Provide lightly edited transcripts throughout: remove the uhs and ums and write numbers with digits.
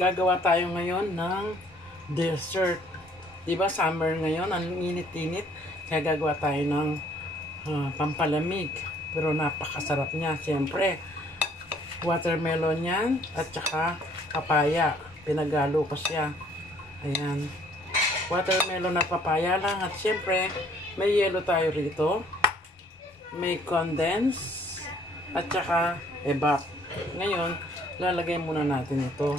gagawa tayo ngayon ng dessert. Diba summer ngayon, ang init-init. Kaya gagawa tayo ng pampalamig. Pero napakasarap niya. Siyempre, watermelon yan at saka papaya. Pinagalo ko siya. Ayan. Watermelon at papaya lang. At siyempre, may yelo tayo rito. May condense at saka evap. Ngayon, lalagay muna natin ito.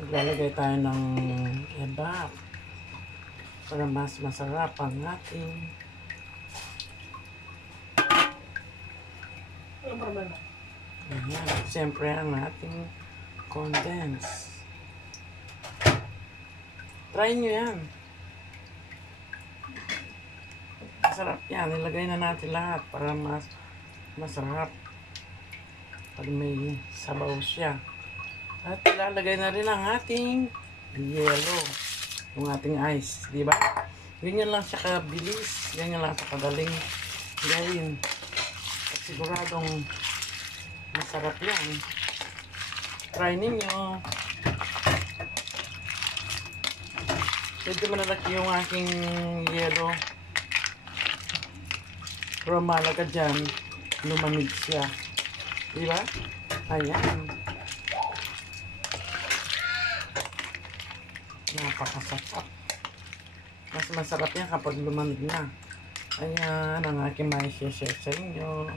Maglalagay tayo ng evap para mas masarap ang ating ayan, siyempre ang ating condense. Try nyo yan. Masarap yan. Ilagay na natin lahat para mas masarap pag may sabaw siya. At ilalagay na rin ang ating yellow. Yung ating ice, di ba? Ganyan lang siya kabilis, ganyan lang siya kagaling gawin. At siguradong masarap yan. Try ninyo. Medyo malalaki yung aking yellow. Pero malaga dyan, lumamig siya. Di ba? Ayan. Napakasarap. Mas masarap yan kapag lumamig na. Ayan, ang aking may share sa inyo.